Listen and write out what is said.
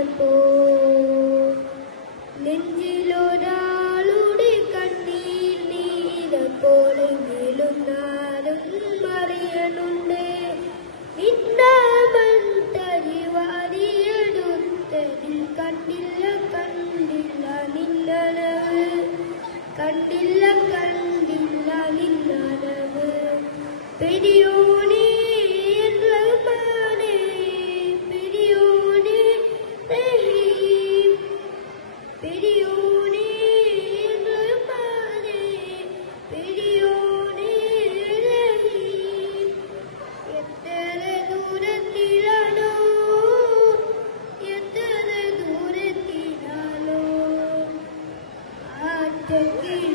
നീങ്ങിയപ്പോ നെഞ്ചിലൊരാളുടെ കണ്ണീർ നീരപ്പോലെങ്കിലും നാനും അറിയണുണ്ട്. ഇന്നാമൻ തരിവാരിയെടുത്തതിൽ കണ്ടില്ല കണ്ടില്ല നിന്നനവ്, കണ്ടില്ല കണ്ടില്ല നിന്നനവ്. പെരിയോനേ റഹ്മാനേ, പെരിയോനേ റഹീം, പെരിയോനേ റഹ്മാനേ, പെരിയോനേ റഹീം. എത്ര ദൂരത്തിലാണോ, എത്ര ദൂരത്തിലാണോ ആറ്റക്കിൽ